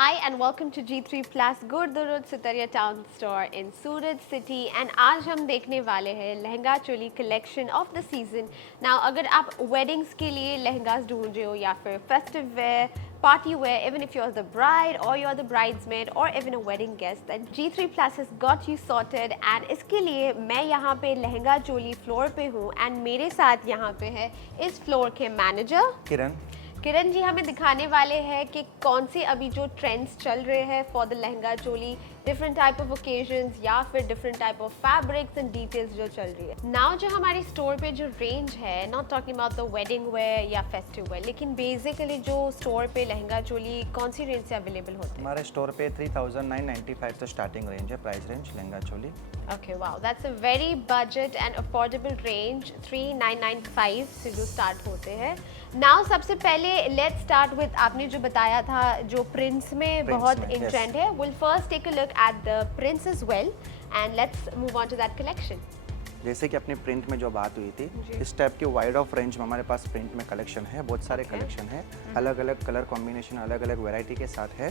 Hi and welcome to G3 Plus Gurdurud Sutaria Town Store in Surat City and आज हम देखने वाले हैं lehenga choli collection of the season. Now अगर आप वेडिंग्स के लिए लहंगास ढूंढ रहे हो या फिर festive where, party wear, even if you're the bride or you're the bridesmaid or even a wedding guest, then G3 Plus has got you sorted। and इसके लिए मैं यहाँ पे लहंगा चोली फ्लोर पे हूँ and मेरे साथ यहाँ पे है इस फ्लोर के मैनेजर किरण जी हमें दिखाने वाले हैं कि कौन से अभी जो ट्रेंड्स चल रहे हैं for the lehenga choli, different type of occasions या फिर different type of fabrics and details जो चल रही है। नाउ जो हमारी स्टोर पे जो रेंज है, not talking about the wedding where या फेस्टिव वेयर, लेकिन बेसिकली जो स्टोर पे लहंगा चोली कौन सी रेंज से अवेलेबल होते हैं? हमारे स्टोर पे 3995 से स्टार्टिंग रेंज है, price range lehenga choli. Okay, wow, that's a very budget and affordable range, 3995 से जो स्टार्ट होते हैं। Now सबसे पहले let's start with आपने जो बताया था जो प्रिंट्स में बहुत इन ट्रेंड है। We'll first take a look at the prints as well and let's move on to that collection। जैसे कि अपनी प्रिंट में जो बात हुई थी, इस टाइप की वाइड ऑफ रेंज में हमारे पास प्रिंट में कलेक्शन है, बहुत सारे कलेक्शन है, अलग अलग कलर कॉम्बिनेशन, अलग अलग वैरायटी के साथ है।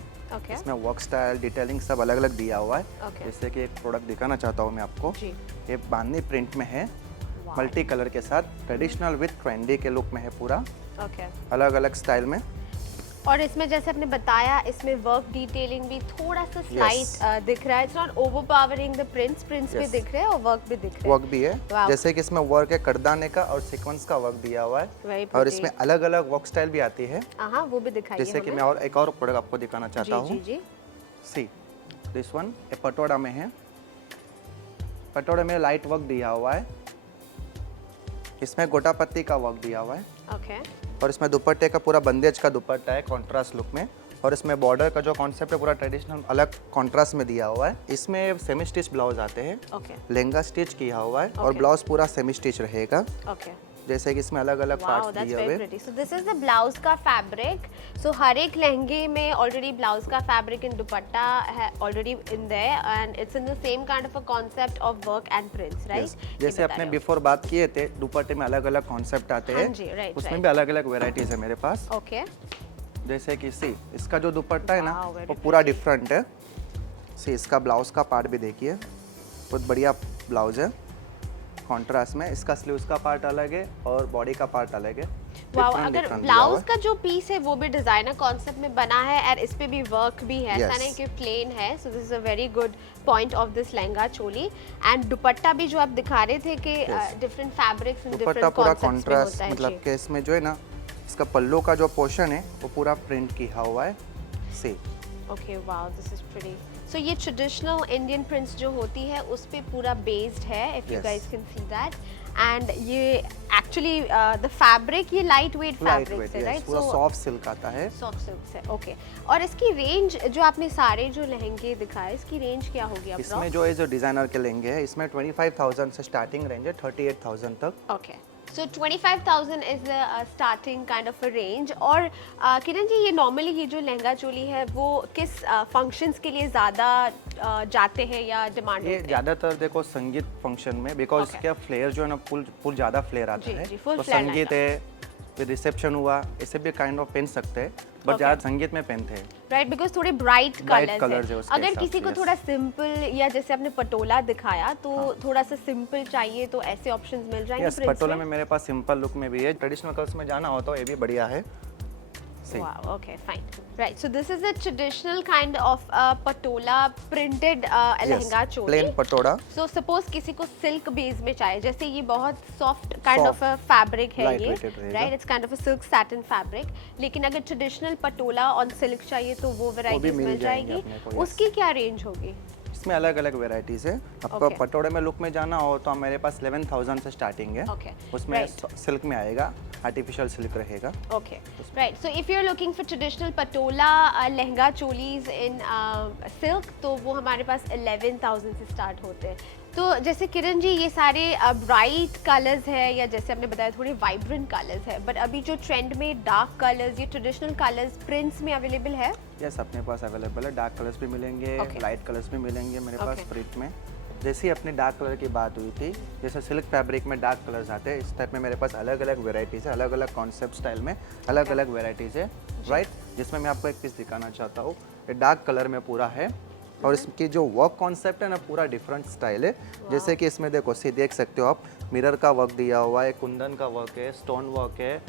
इसमें वर्क स्टाइल, डिटेलिंग सब अलग अलग दिया हुआ है। जैसे कि एक प्रोडक्ट दिखाना चाहता हूँ मैं आपको, ये बांधनी प्रिंट में है, मल्टी कलर के साथ, ट्रेडिशनल विद ट्रेंडी के लुक में है पूरा, अलग अलग स्टाइल में। और इसमें जैसे आपने बताया इसमें वर्क डिटेलिंग भी थोड़ा सा स्लाइट दिख रहा है। It's not overpowering the prints भी दिख रहे हैं और वर्क भी दिख रहा है। वर्क भी है, जैसे कि इसमें वर्क है करदाने का और सीक्वेंस का वर्क दिया हुआ है और इसमें अलग अलग वर्क स्टाइल भी आती है। हाँ, वो भी दिखाइए। जैसे कि मैं और एक और प्रोडक्ट आपको दिखाना चाहता हूँ। सी दिस वन, ये पटोड़ा में है, पटोड़े में लाइट वर्क दिया हुआ है, इसमें गोटा पत्ती का वर्क दिया हुआ है और इसमें दुपट्टे का पूरा बंदेज का दुपट्टा है कॉन्ट्रास्ट लुक में, और इसमें बॉर्डर का जो कॉन्सेप्ट है पूरा ट्रेडिशनल अलग कॉन्ट्रास्ट में दिया हुआ है। इसमें सेमी स्टिच ब्लाउज आते हैं, लहंगा स्टिच किया हुआ है और ब्लाउज पूरा सेमी स्टिच रहेगा। जैसे कि इसमें अलग अलग पार्ट्स दिए हुए हैं। सो दिस इज द ब्लाउज का फैब्रिक। सो हर एक लहंगे में ऑलरेडी ब्लाउज का फैब्रिक एंड दुपट्टा है already in their and it's in the same kind of a concept of work and prints, right? जैसे आपने बिफोर बात किए थे, दुपट्टे में अलग अलग कॉन्सेप्ट आते हैं, उसमें भी अलग अलग वेराइटीज है मेरे पास। जैसे कि सी इसका जो दुपट्टा है ना वो पूरा डिफरेंट है। सी इसका ब्लाउज का पार्ट भी देखिए, बहुत बढ़िया ब्लाउज है कॉन्ट्रास्ट में। इसका स्लीव्स का पार्ट अलग है और बॉडी का पार्ट अलग है। वाओ, अगर ब्लाउज का जो पीस है वो भी डिजाइनर कॉन्सेप्ट में बना है और इस पे भी वर्क भी है, ऐसा नहीं कि प्लेन है। So this is a very good point of this lehenga choli. And दुपट्टा भी जो आप दिखा रहे थे कि different fabrics and different concepts में होता है। मतलब कि इसमें जो है ना, इसका पल्लू का जो पोर्शन है वो पूरा प्रिंट किया हुआ है। See okay, wow, this is pretty. So ये ट्रेडिशनल इंडियन प्रिंट्स जो होती है उस पे पूरा बेस्ड है, if you guys can see that. And ये एक्चुअली द फैब्रिक ये लाइट वेट फैब्रिक है, राइट? पूरा सॉफ्ट सिल्क आता है, सॉफ्ट सिल्क से। ओके, और इसकी रेंज जो आपने सारे जो लहंगे दिखाए, इसकी रेंज क्या होगी? इसमें जो है जो डिजाइनर के लहंगे हैं, इसमें 25,000 से स्टार्टिंग रेंज है 38,000 तक। Okay, so 25,000 is the starting kind of a range. और किरण जी, ये नॉर्मली ये जो लहंगा चोली है वो किस फंक्शंस के लिए ज़्यादा जाते हैं या डिमांड होते हैं? ज़्यादातर देखो संगीत फंक्शन में, बिकॉज इसका फ्लेयर जो है ना फुल ज़्यादा फ्लेयर आता है, तो संगीत है, रिसेप्शन हुआ, इसे भी काइंड ऑफ पहन सकते हैं, बट ज़्यादा संगीत में पहनते हैं, राइट? बिकॉज थोड़े ब्राइट कलर्स है। अगर किसी को थोड़ा सिंपल या जैसे आपने पटोला दिखाया तो थोड़ा सा सिंपल चाहिए तो ऐसे ऑप्शंस मिल जाएंगे। yes, पटोला में मेरे पास सिंपल लुक में भी है, ट्रेडिशनल कलर्स में जाना हो तो ये भी बढ़िया है। Wow, okay, fine. Right, so this is a traditional kind of patola printed lehenga choli. Plain patola. So suppose किसी को silk base में चाहिए, जैसे ये बहुत soft kind of a fabric है ये, right? It's kind of a silk satin fabric. लेकिन अगर traditional patola on silk चाहिए तो वो varieties मिल जाएगी। उसकी क्या range होगी? इसमें अलग अलग वेराइटीज है। आपको पटोड़े में लुक में जाना हो तो मेरे पास 11,000 से स्टार्टिंग है। उसमें सिल्क में आएगा, आर्टिफिशियल सिल्क रहेगा। Okay, right. So if you are looking for traditional patola lehenga cholis in silk तो वो हमारे पास 11,000 से स्टार्ट होते हैं। तो जैसे किरण जी ये सारे ब्राइट कलर्स है या जैसे आपने बताया थोड़े वाइब्रेंट कलर्स है, बट अभी जो ट्रेंड में डार्क कलर्स, ये ट्रेडिशनल कलर्स प्रिंट्स में अवेलेबल है? यस, अपने पास अवेलेबल है, डार्क कलर्स भी मिलेंगे, लाइट कलर्स भी मिलेंगे मेरे पास प्रिंट में। जैसे ही अपनी डार्क कलर की बात हुई थी, जैसे सिल्क फैब्रिक में डार्क कलर्स आते हैं, इस टाइप में मेरे पास अलग अलग वेराइटीज़ है, अलग अलग कॉन्सेप्ट स्टाइल में अलग अलग वेराइटीज़ है, राइट? जिसमें मैं आपको एक पीस दिखाना चाहता हूँ। ये डार्क कलर में पूरा है और इसकी जो वर्क कॉन्सेप्ट है ना पूरा डिफरेंट स्टाइल है। जैसे कि इसमें देखो देख सकते हो आप, मिरर का वर्क दिया हुआ है, कुंदन का वर्क है, स्टोन वर्क है,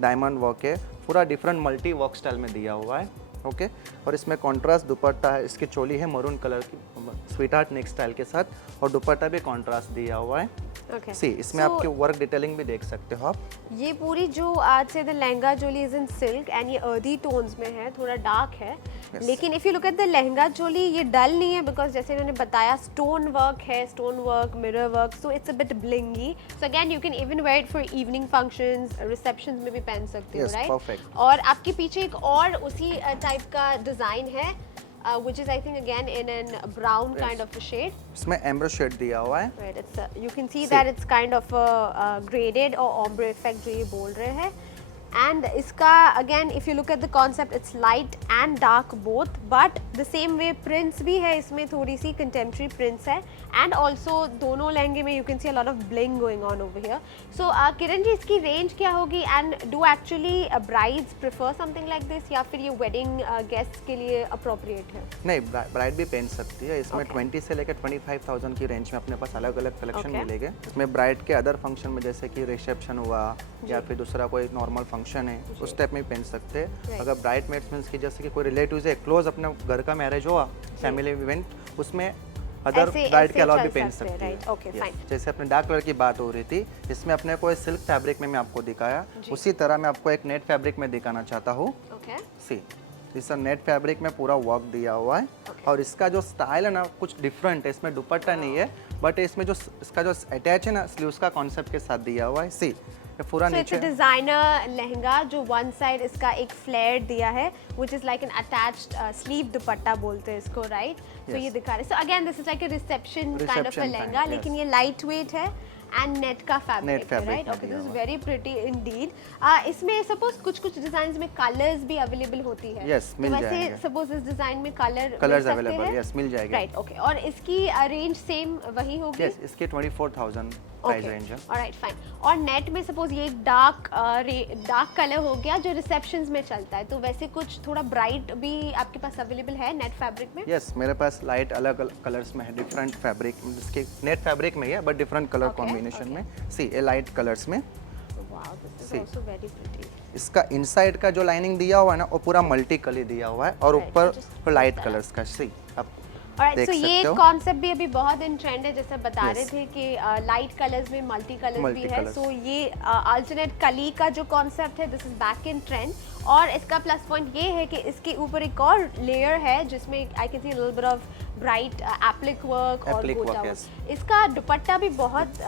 डायमंड वर्क है, पूरा डिफरेंट मल्टी वर्क स्टाइल में दिया हुआ है। ओके, और इसमें कॉन्ट्रास्ट दुपट्टा है, इसकी चोली है मरून कलर की स्वीट हार्ट नेक स्टाइल के साथ और दुपट्टा भी कॉन्ट्रास्ट दिया हुआ है। Okay. सी इसमें So, आपकी वर्क डिटेलिंग भी देख सकते हो आप। ये पूरी जो आज से the lehenga choli is in silk and ये अर्दी टोन्स में है, थोड़ा डार्क है। लेकिन if you look at the lehenga choli ये डल नहीं है बिकॉज जैसे इन्होंने बताया स्टोन वर्क है, stone work, mirror work, so it's a bit blingy. So again you can even wear it for evening functions, receptions में भी पहन सकते हो, Yes, राइट? perfect. और आपके पीछे एक और उसी टाइप का डिजाइन है which is I think again in a brown kind of a shade. इसमें एम्ब्रो शेड दिया हुआ है। Right, it's you can see that it's kind of a graded or ombre effect जो ये बोल रहे हैं। And इसका again if you look at the concept it's light and dark both, but the same way prints भी है इसमें, थोड़ी सी contemporary prints है and also दोनों लहंगे में you can see a lot of bling going on over here. So Kiran ji इसकी range क्या होगी and do actually brides prefer something like this या फिर ये wedding guests के लिए appropriate है? नहीं, ब्राइड भी पहन सकती है। इसमें 20 से लेकर 25,000 की रेंज में अपने पास अलग अलग कलेक्शन मिलेंगे। इसमें ब्राइड के अदर फंक्शन में जैसे कि रिसेप्शन हुआ या फिर दूसरा कोई नॉर्मल फंक्शन है उस टाइप में भी पहन सकते हैं। अगर ब्राइड मेड्स मीन्स की जैसे कि कोई रिलेटिव्स है क्लोज अपने घर का मैरिज हुआ, फैमिली इवेंट, उसमें अदर ब्राइड के अलावा भी पहन सकते हैं। Okay, fine. जैसे अपने डार्क कलर की बात हो रही थी, इसमें अपने को सिल्क फैब्रिक में मैं आपको दिखाया, उसी तरह मैं आपको एक नेट फैब्रिक में दिखाना चाहता हूँ। Okay. सी इस नेट फैब्रिक में पूरा वर्क दिया हुआ है और इसका जो स्टाइल है ना कुछ डिफरेंट है। इसमें दुपट्टा नहीं है बट इसमें जो इसका जो अटैच है ना स्लीव्स का कॉन्सेप्ट के साथ दिया हुआ है। सी ये पूरा So it's नीचे a designer लहंगा जो one side इसका एक फ्लेयर दिया है which is like an attached sleeve दुपट्टा बोलते हैं इसको, right? So Yes. ये दिखा रहे हैं। So again this is like a reception kind of a Reception lehenga, kind, लेकिन ये light weight है and net का fabric है, fabric right? में Okay, दिया this is हुआ very pretty indeed. इसमें suppose कुछ डिजाइन में कलर्स भी अवेलेबल होती है। Yes, मिल तो वैसे जाएंगे। suppose इस डिजाइन में कलर कलर्स अवेलेबल, यस मिल जाएगा। Right, okay. और इसकी रेंज सेम वही होगी? यस, इसके 24,000 प्राइस रेंज है। Alright, fine. और नेट में सपोज ये डार्क कलर हो गया जो रिसेप्शंस में चलता है, तो वैसे कुछ थोड़ा ब्राइट भी आपके पास अवेलेबल है नेट फैब्रिक में? यस, मेरे पास लाइट अलग अलग कलर्स में है, डिफरेंट फैब्रिक इसके नेट फैब्रिक में ही है बट डिफरेंट कलर कॉम्बिनेशन में। सी ये लाइट कलर्स में। Wow, this is also very pretty. इसका इनसाइड का जो लाइनिंग दिया हुआ है ना वो पूरा मल्टी कलर दिया हुआ है और Right, ऊपर लाइट कलर्स का। सी आप ऑलराइट, देख सो ये सकते हो। कॉन्सेप्ट भी अभी बहुत इन ट्रेंड है, जैसे बता रहे Yes. थे कि लाइट कलर्स में मल्टी कलर्स भी है। Multi-colours. सो ये अल्टरनेट कली का जो कॉन्सेप्ट है this is back in trend. और इसका प्लस पॉइंट ये है कि इसके ऊपर एक और लेयर है जिसमें I can see little bit of bright applique work और Applique gota work, work. yes. इसका दुपट्टा भी बहुत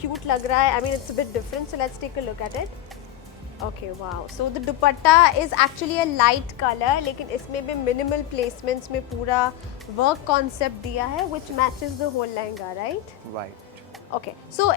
क्यूट लग रहा है। I mean it's a bit different, so let's take a look at it. Okay, wow. So the dupatta is actually a light colour, लेकिन इसमें भी मिनिमल प्लेसमेंट्स में पूरा वर्क कॉन्सेप्ट दिया है which matches the whole lehenga, right? Right. Okay, so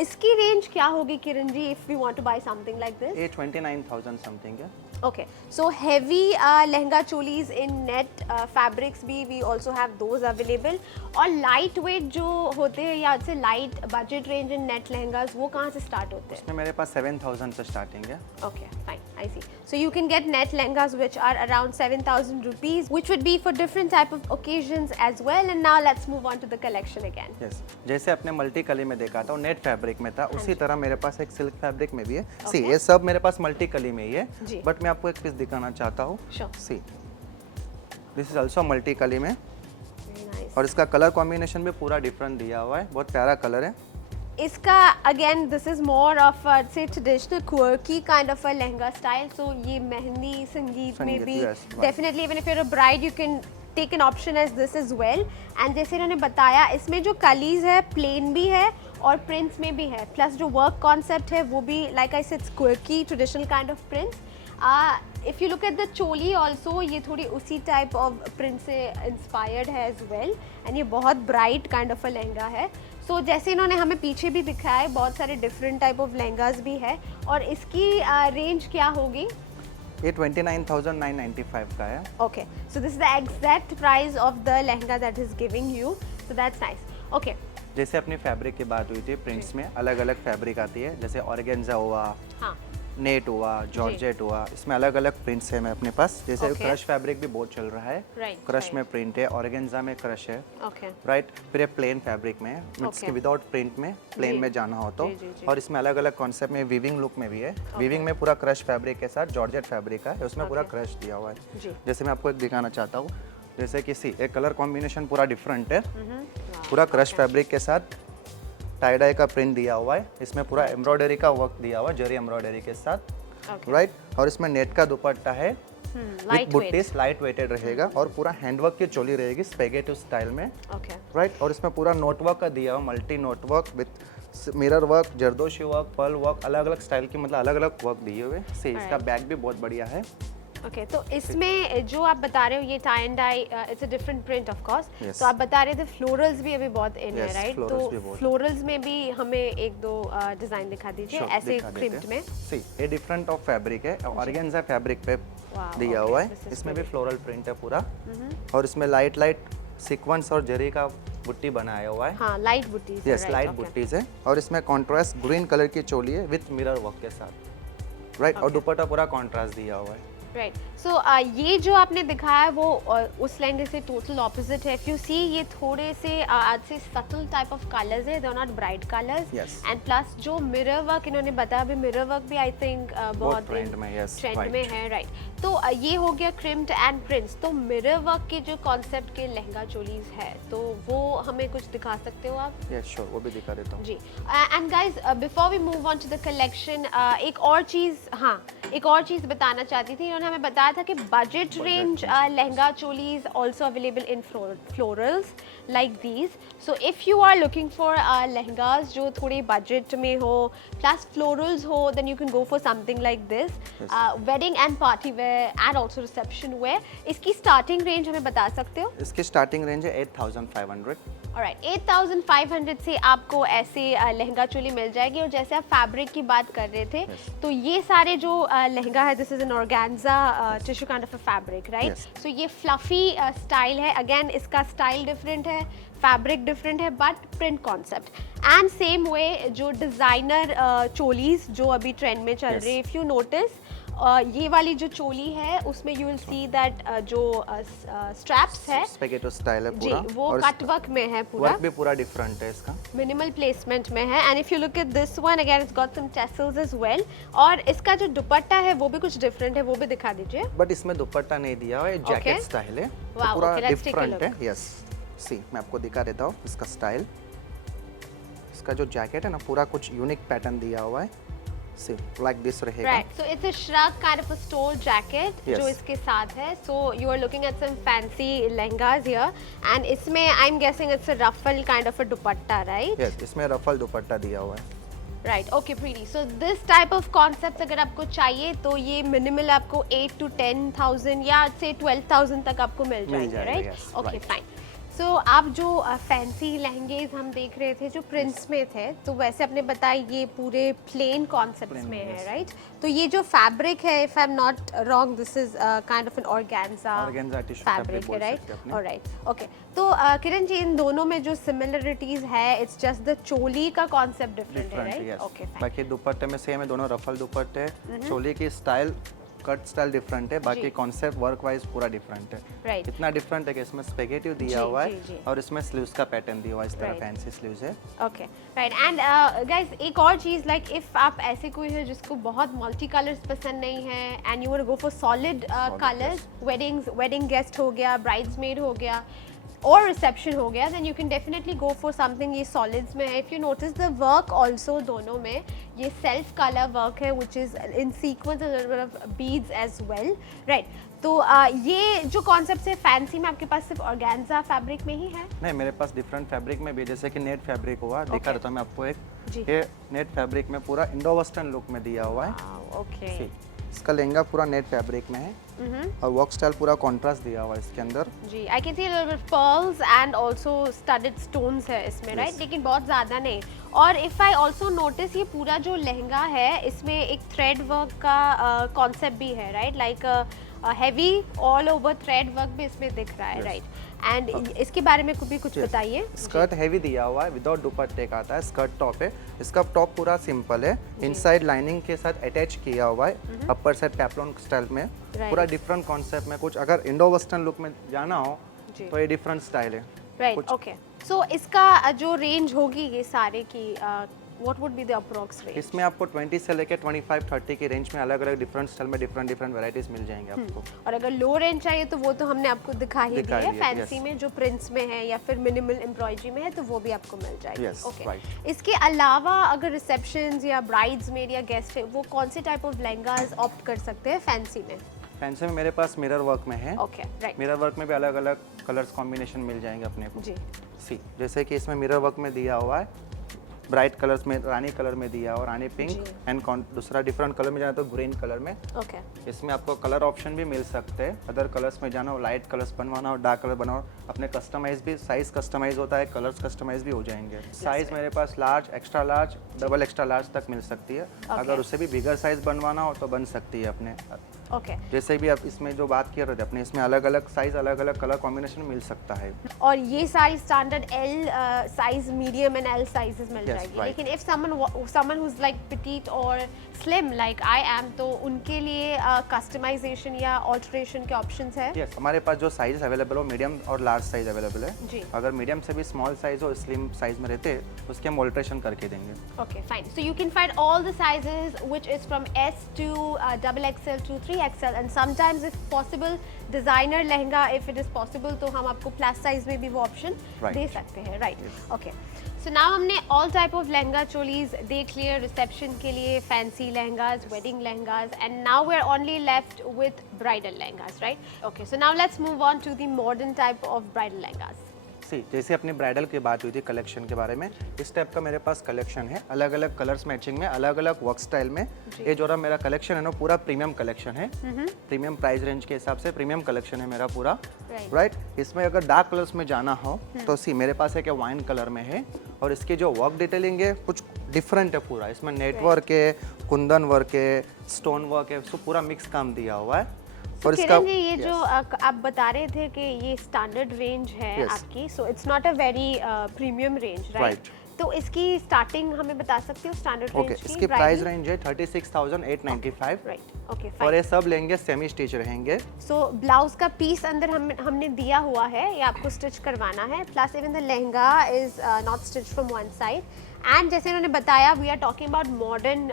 इसकी range क्या होगी Kiran ji if we want to buy something like this? ये 29,000 समथिंग है। Okay, so heavy lehenga cholis in net fabrics भी we also have those available। और light weight जो होते हैं या से light budget range in net lehengas वो कहाँ से start होते हैं? इसमें मेरे पास 7,000 से स्टार्टिंग है। Okay, fine, I see. So you can get net lehengas which are around 7,000 rupees, which would be for different type of occasions as well। And now let's move on to the collection again। Yes, जैसे अपने multi कली में देखा था वो net fabric में था, उसी तरह मेरे पास एक सिल्क फैब्रिक में भी है। सी ये सब मेरे पास मल्टी कली में ही है जी। बट मैं आपको एक पीस दिखाना चाहता हूँ। Sure। See this is also multi कली में Very nice। और इसका कलर कॉम्बिनेशन भी पूरा डिफरेंट दिया हुआ है, बहुत प्यारा कलर है। इसका again this is more of say traditional quirky kind of a lehenga style. So ये मेहंदी संगीत में भी yes, right. Definitely even if you are a bride you can take an option as this is well. And जैसे इन्होंने बताया इसमें जो कलीज है plane भी है और प्रिंट्स में भी है, प्लस जो वर्क कॉन्सेप्ट है वो भी like I said quirky traditional kind of prints. If you look at the choli also ये थोड़ी उसी टाइप ऑफ प्रिंट से इंस्पायर्ड है एज वेल। एंड ये बहुत bright kind of a lehenga है। सो जैसे इन्होंने हमें पीछे भी दिखाया है बहुत सारे डिफरेंट टाइप ऑफ लहंगास भी है। और इसकी रेंज क्या होगी? ये 29,995 का है। Okay, so this is the exact price of the lehenga that is giving you, so that's nice। Okay, जैसे अपनी फैब्रिक की बात हुई थी, प्रिंट्स में अलग अलग फैब्रिक आती है, जैसे ऑर्गेन्जा हुआ, हाँ, नेट हुआ, जॉर्जेट हुआ, इसमें अलग अलग प्रिंट्स है मैं अपने पास। जैसे Okay. क्रश फैब्रिक भी बहुत चल रहा है, Right, क्रश right. में प्रिंट है, ऑर्गेन्जा में क्रश है, ओके राइट। फिर ये प्लेन फैब्रिक में है, मीन्स Okay. कि विदाउट प्रिंट में प्लेन जी। में जाना हो तो। जी, जी, जी। और इसमें अलग अलग कॉन्सेप्ट में वीविंग लुक में भी है। वीविंग में पूरा क्रश फैब्रिक के साथ जॉर्जेट फैब्रिक का है, उसमें पूरा Okay. क्रश दिया हुआ है। जी जैसे मैं आपको एक दिखाना चाहता हूँ, जैसे कि सी एक कलर कॉम्बिनेशन पूरा डिफरेंट है, wow, पूरा क्रश okay. फैब्रिक के साथ टाई डाई का प्रिंट दिया हुआ है, इसमें पूरा एम्ब्रॉयडरी का वर्क दिया हुआ है, जरी एम्ब्रॉयडरी के साथ, Okay. राइट। और इसमें नेट का दुपट्टा है विद Lightweight. बुट्टीज, लाइट वेटेड रहेगा और पूरा हैंडवर्क की चोली रहेगी स्पेगेटी स्टाइल में, ओके राइट। और इसमें पूरा नोटवर्क का दिया हुआ, multi knotwork with mirror work, zardozi work, pearl work, अलग अलग स्टाइल की मतलब अलग अलग वर्क दिए हुए से। इसका बैग भी बहुत बढ़िया है। ओके तो इसमें जो आप बता रहे हो ये tie and dye, it's a different print of course. Yes. तो आप बता रहे थे फ्लोरल्स भी अभी बहुत इन है, Yes, राइट? florals तो भी बहुत है। फ्लोरल्स में भी हमें एक दो डिजाइन दिखा दीजिए Sure, ऐसे दिखा देते प्रिंट हैं। में। सी ये डिफरेंट ऑफ फैब्रिक है, ऑर्गेन्जा फैब्रिक पे Wow, दिया okay, हुआ है, this is इसमें भी pretty. फ्लोरल प्रिंट है पूरा। और इसमें लाइट लाइट सीक्वेंस और जरी का बुट्टी बनाया हुआ है। हाँ लाइट बुटीज। यस, लाइट बुट्टीज है। और इसमें कॉन्ट्रास्ट ग्रीन कलर की चोली है विथ मिरर वर्क के साथ, राइट। और दुपट्टा पूरा कॉन्ट्रास्ट दिया हुआ है। राइट सो ये जो आपने दिखाया वो उस लहंगे से टोटल ऑपोजिट है। इफ यू सी ये थोड़े से आज से सटल टाइप ऑफ कलर्स है, they are not bright colours. Yes. And plus जो मिरर वर्क इन्होंने बताया, अभी मिरर वर्क भी आई थिंक बहुत ट्रेंड में, yes, ट्रेंड right. में है, राइट। तो ये हो गया क्रिम्ड एंड प्रिंट्स। तो मिरर वर्क के जो कॉन्सेप्ट के लहंगा चोलीज है तो वो हमें कुछ दिखा सकते हो आप? यस श्योर, वो भी दिखा देता हूँ। जी and guys before we move on to the collection, एक और चीज़ बताना चाहती थी। इन्होंने हमें बताया था कि budget range lehenga cholis also available in florals like these. So if you are looking for lehengas जो थोड़े बजट में हो प्लस फ्लोरल्स हो, then you can go for something like this, wedding and party wear and also reception wear. इसकी starting range हमें बता सकते हो? इसकी स्टार्टिंग रेंज है 8500। ऑलराइट 8500 से आपको ऐसे लहंगा चोली मिल जाएगी। और जैसे आप फैब्रिक की बात कर रहे थे, तो ये सारे जो लहंगा है, this is an organza tissue kind of a fabric, right? So ये फ्लफी स्टाइल है। अगेन इसका स्टाइल डिफरेंट है, फैब्रिक डिफरेंट है, but print concept and same way जो डिज़ाइनर चोलीज जो अभी ट्रेंड में चल रही है। इफ़ यू नोटिस ये वाली जो चोली है उसमें यू विल सी दैट जो स्ट्रैप्स है स्पेगेटी स्टाइल है जी, पूरा, वो और कट वर्क में है पूरा, वर्क भी पूरा डिफरेंट है इसका, मिनिमल प्लेसमेंट में है। And if you look at this one again it's got some tassels as well. और इसका जो दुपट्टा है वो भी कुछ डिफरेंट है, वो भी दिखा दीजिए। बट इसमें दुपट्टा नहीं दिया हुआ है, जैकेट Okay. स्टाइल है, तो Wow, पूरा okay, let's take a different है। look. यस सी मैं आपको दिखा देता हूँ इसका स्टाइल। इसका जो जैकेट है ना पूरा कुछ यूनिक पैटर्न दिया हुआ है, सी लाइक दिस रहेगा। Right so it's a shrug kind of a stole jacket Yes. जो इसके साथ है। So you are looking at some fancy lehengas here and इसमें I am guessing it's a ruffle kind of a dupatta, right? Yes, इसमें ruffle dupatta दिया हुआ है। Right okay pretty. So this type of concept अगर आपको चाहिए तो ये मिनिमल आपको 8 to 10,000 या से 12,000 तक आपको मिल जाएंगे, जाएगा, right? yes, okay right. Fine. So आप जो फैंसी लहंगेज हम देख रहे थे जो प्रिंट्स में थे, तो वैसे आपने बताया ये पूरे प्लेन कॉन्सेप्ट्स में है, राइट? तो ये जो फैब्रिक है, if I am not wrong, this is kind of an organza tissue fabric है, राइट? Alright okay. तो किरण जी इन दोनों में जो सिमिलरिटीज है, इट्स जस्ट द चोली का कॉन्सेप्ट डिफरेंट है, राइट? Okay fine. बाकी दुपट्टे में सेम है, दोनों रफल दुपट्टे, चोली की स्टाइल कट स्टाइल डिफरेंट है, बाकी कॉन्सेप्ट वर्क वाइज पूरा डिफरेंट है। राइट इतना डिफरेंट है कि इसमें स्पेगेटी दिया हुआ जी, जी। है और इसमें स्लीव्स का पैटर्न दिया हुआ है, इस तरह Right. फैंसी स्लीव्स है। Okay right. एंड गाइस एक और चीज़, लाइक इफ आप ऐसे कोई है जिसको बहुत मल्टी कलर्स पसंद नहीं है and you want to go for solid colours, wedding guest हो गया, ब्राइड्समेड हो गया और रिसेप्शन हो गया, then you can definitely go for something ये सॉलिड्स में है। If you notice the work also दोनों में ये सेल्फ कलर वर्क है which is in sequence of beads as well, right? तो ये जो कॉन्सेप्ट है फैंसी में आपके पास सिर्फ ऑर्गेन्जा फैब्रिक में ही है? नहीं, मेरे पास डिफरेंट फैब्रिक में भी, जैसे कि नेट फैब्रिक हुआ, दिखा देता हूं मैं आपको एक। जी। ये नेट फैब्रिक में पूरा इंडो वेस्टर्न लुक में दिया हुआ है। ओके See, इसका लहंगा पूरा नेट फैब्रिक में है और वर्क स्टाइल पूरा कॉन्ट्रास्ट दिया हुआ है इसके अंदर। जी, I can see pearls and also studded stones है इसमें, राइट? लेकिन बहुत ज़्यादा नहीं। और इफ़ आई ऑल्सो नोटिस ये पूरा जो लहंगा है इसमें एक थ्रेड वर्क का कॉन्सेप्ट भी है, right? Like heavy all over thread work भी इसमें दिख रहा है, राइट? एंड इसके बारे में भी कुछ बताइए। स्कर्ट हैवी दिया हुआ है, विदाउट दुपट्टे का आता है, स्कर्ट टॉप है। इसका टॉप पूरा सिंपल है, इनसाइड लाइनिंग के साथ अटैच किया हुआ है, अपर साइड पैपलॉन स्टाइल में, पूरा डिफरेंट कॉन्सेप्ट में। कुछ अगर इंडो वेस्टर्न लुक में जाना हो तो ये डिफरेंट स्टाइल है, राइट? ओके, सो इसका जो रेंज होगी ये सारे की, what would be the approx range? इसमें आपको 20 से लेके 25-30 की रेंज में अलग अलग डिफरेंट स्टाइल में डिफरेंट वैरायटीज मिल जाएंगे आपको। और अगर लो रेंज चाहिए तो वो तो हमने आपको दिखा ही दी है, फैंसी में जो प्रिंट्स में है या फिर मिनिमल एम्ब्रॉयडरी में है तो वो भी आपको मिल जाएगी। ओके, इसके अलावा अगर रिसेप्शंस या ब्राइड्स मेड या गेस्ट है वो कौन से टाइप ऑफ लहंगास ऑप्ट कर सकते हैं फैंसी में? फैंसी में मेरे पास मिरर वर्क में है। Okay, right. मिरर वर्क में भी अलग अलग कलर्स कॉम्बिनेशन मिल जाएंगे अपने को। जी, सी जैसे कि इसमें मिरर वर्क में दिया हुआ है, ब्राइट कलर्स में, रानी कलर में दिया और रानी पिंक एंड दूसरा डिफरेंट कलर में जाना तो ग्रीन कलर में। ओके, इसमें आपको कलर ऑप्शन भी मिल सकते हैं, अदर कलर्स में जाना हो, लाइट कलर्स बनवाना हो, डार्क कलर बनाओ, अपने कस्टमाइज भी, साइज कस्टमाइज होता है, कलर्स कस्टमाइज भी हो जाएंगे। साइज मेरे पास large, extra large, double extra large तक मिल सकती है। अगर उससे भी बिगर साइज बनवाना हो तो बन सकती है अपने। ओके, जैसे भी आप इसमें जो बात कर रहे थे अपने, इसमें अलग अलग साइज, अलग अलग कलर कॉम्बिनेशन मिल सकता है। और ये सारी standard L size, medium and L sizes मिल जाएगी। लेकिन if someone who's like petite or slim like I am, तो उनके लिए कस्टमाइजेशन या ऑल्टरेशन के ऑप्शंस है? यस, हमारे पास जो साइज अवेलेबल हो, मीडियम और लार्ज साइज अवेलेबल है जी। अगर मीडियम से भी स्मॉल साइज हो, स्लिम साइज में रहते हैं उसके हम ऑल्टरेशन करके देंगे। Okay, fine. So you can find all the sizes which is from S to XXL to 3XL and sometimes if possible designer lehenga, if it is possible तो हम आपको प्लस साइज में भी वो ऑप्शन दे सकते हैं, राइट? ओके, सो नाउ हमने all type of lehenga cholis देख लिए, रिसेप्शन के लिए fancy lehengas, wedding lehengas, and now we are only left with bridal lehengas, right? Okay, so now let's move on to the modern type of bridal lehengas. See जैसे अपनी bridal की बात हुई थी कलेक्शन के बारे में, इस टाइप का मेरे पास कलेक्शन है, अलग अलग कलर्स मैचिंग में, अलग अलग वर्क स्टाइल में। ये जो रहा मेरा कलेक्शन है ना, पूरा प्रीमियम कलेक्शन है, प्रीमियम प्राइस रेंज के हिसाब से प्रीमियम कलेक्शन है मेरा पूरा, राइट? इसमें अगर डार्क कलर्स में जाना हो तो सी मेरे पास एक वाइन कलर में है, और इसकी जो वर्क डिटेलिंग है कुछ डिफरेंट है पूरा। इसमें नेटवर्क है, कुंदन वर्क है, स्टोन वर्क है, सो पूरा मिक्स काम दिया हुआ है। और इसका ये जो आप बता रहे थे कि ये स्टैंडर्ड रेंज है आपकी, so it's not a very premium range, right? तो इसकी स्टार्टिंग हमें बता सकते हो स्टैंडर्ड रेंज की? इसकी प्राइस रेंज है 36,895, राइट? ओके, और ये सब लेंगे सेमी स्टिच रहेंगे। सो ब्लाउज का पीस अंदर हमने दिया हुआ है, ये आपको स्टिच करवाना है, plus even the lehenga is not stitch from one side. And जैसे उन्होंने बताया, we are talking about modern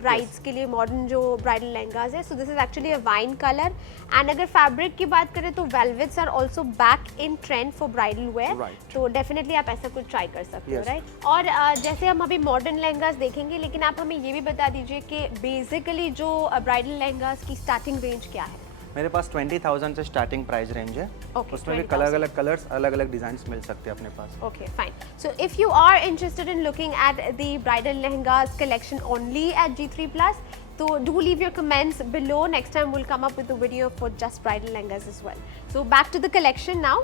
brides के लिए मॉडर्न जो ब्राइडल लहंगाज है, so this is actually a wine colour. And अगर फैब्रिक की बात करें तो velvets are also back in trend for bridal wear, तो डेफिनेटली आप ऐसा कुछ ट्राई कर सकते हो, राइट? और जैसे हम अभी मॉडर्न लहंगाज देखेंगे, लेकिन आप हमें ये भी बता दीजिए कि बेसिकली जो ब्राइडल लहंगाज की स्टार्टिंग रेंज क्या है? मेरे पास 20,000 से स्टार्टिंग प्राइस रेंज है। उसमें भी अलग अलग कलर्स, अलग अलग डिजाइन्स मिल सकते हैं अपने पास। Okay, fine. So if you are interested in looking at the bridal lehengas collection only at G3+, तो do leave your comments below. Next time we'll come up with a video for just bridal lehengas as well. So back to the collection now.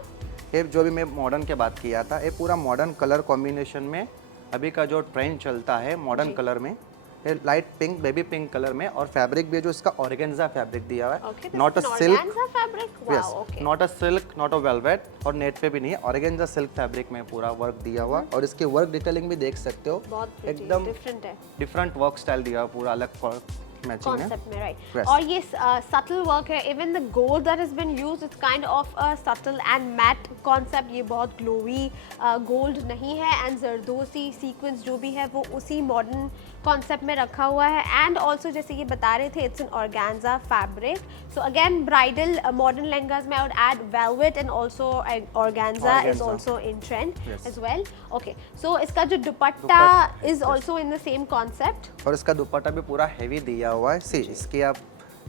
ये जो भी मैं modern के बात किया था, ये पूरा मॉडर्न कलर कॉम्बिनेशन में अभी का जो ट्रेंड चलता है मॉडर्न कलर में, ये light pink, baby pink colour में, और फैब्रिक भी जो इसका ऑर्गेन्जा फैब्रिक दिया हुआ है, not a silk, not a silk, not a velvet, और नेट पे भी नहीं है, ऑर्गेन्जा सिल्क फैब्रिक में पूरा वर्क दिया हुआ। और इसके वर्क डिटेलिंग भी देख सकते हो, एकदम डिफरेंट वर्क स्टाइल दिया हुआ, पूरा अलग concept में, right? और ये subtle work है, even the gold that has been used, it's kind of a subtle and matte concept. ये बहुत glowy gold नहीं है, and जरदोसी sequence जो भी है वो उसी modern concept में रखा हुआ है। and also जैसे ये बता रहे थे, it's an organza fabric. So again, bridal modern lehengas में I would add velvet and also organza is also in trend as well. Okay, so इसका जो दुपट्टा is also in the same concept. और इसका दुपट्टा भी पूरा हेवी दिया हुआ है। सी इसकी आप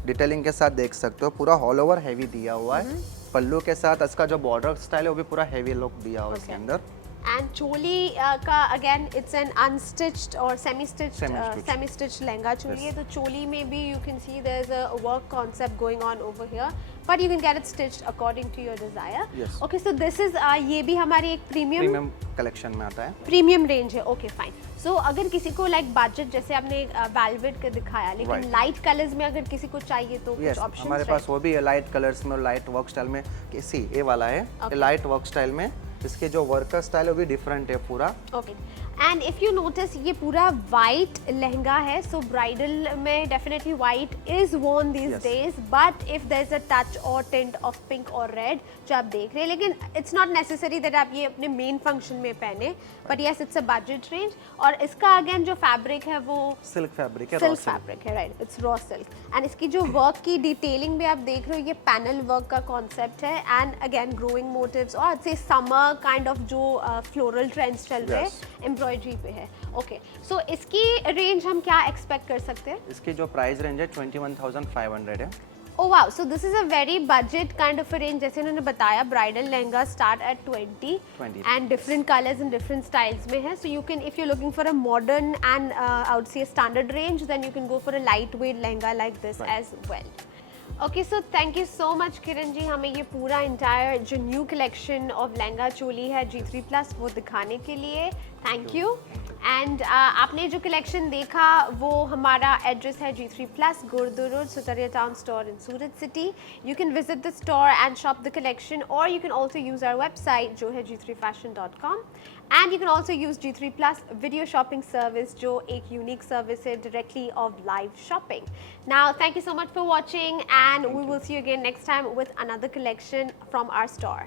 डिटेलिंग के साथ देख सकते हो, पूरा ऑल ओवर हेवी दिया हुआ है। पल्लू के साथ इसका जो बॉर्डर स्टाइल है वो भी पूरा हेवी लुक दिया हुआ है इसके अंदर। एंड चोली का अगेन इट्स एन अनस्टिच्ड और सेमी स्टिच्ड लहंगा चोली है, तो चोली में भी you can see there is a work concept going on over here, but you can get it stitched according to your desire. Okay, so this is ये भी हमारी एक premium collection में आता है, प्रीमियम रेंज है. Okay fine. सो अगर किसी को लाइक बजट, जैसे आपने वेलवेट का दिखाया, लेकिन लाइट कलर्स में अगर किसी को चाहिए तो कुछ ऑप्शंस हमारे पास वो भी है लाइट कलर्स में और लाइट वर्क स्टाइल में. सी ये वाला है, लाइट वर्क स्टाइल में. इसके जो वर्कर स्टाइल है वो भी डिफरेंट है पूरा. Okay, and if you notice ये पूरा वाइट लहंगा है, सो ब्राइडल में definitely white is worn these days, but if there is a touch और टिंट ऑफ पिंक और रेड जो आप देख रहे हैं, लेकिन इट्स नॉट नेसेसरी दैट आप ये अपने मेन फंक्शन में पहने, but yes it's a budget range. और इसका अगेन जो फैब्रिक है वो सिल्क फैब्रिक है, सिल्क फैब्रिक है, right, it's raw silk. And इसकी जो वर्क की डिटेलिंग भी आप देख रहे हो, ये पैनल वर्क का कॉन्सेप्ट है, एंड अगेन ग्रोइंग मोटिव्स और से समर काइंड ऑफ जो फ्लोरल ट्रेंड्स चल रहे हैं एम्ब्रॉयडरी पे है. ओके, सो इसकी रेंज हम क्या एक्सपेक्ट कर सकते हैं? इसकी जो प्राइस रेंज है 21,500 है. Oh wow, so this is a very budget kind of a range. जैसे उन्होंने बताया, bridal lehenga start at 20 and different colours and different styles में है. So you can, if you looking for a modern and I would say standard range, then you can go for a light weight lehenga like this as well. Okay, so thank you so much Kiran ji, हमें ये पूरा entire जो new collection of lehenga choli है G3+ वो दिखाने के लिए. Thank you. And आपने जो कलेक्शन देखा वो हमारा एड्रेस है G3+ Gurdo road, Sutaria town store in Surat city. You can visit the store and shop the collection, और you can also use our website जो है g3fashion.com. And you can also use G3+ video shopping service जो एक unique service है directly of live shopping. Now thank you so much for watching, and we will see you again next time with another collection from our store.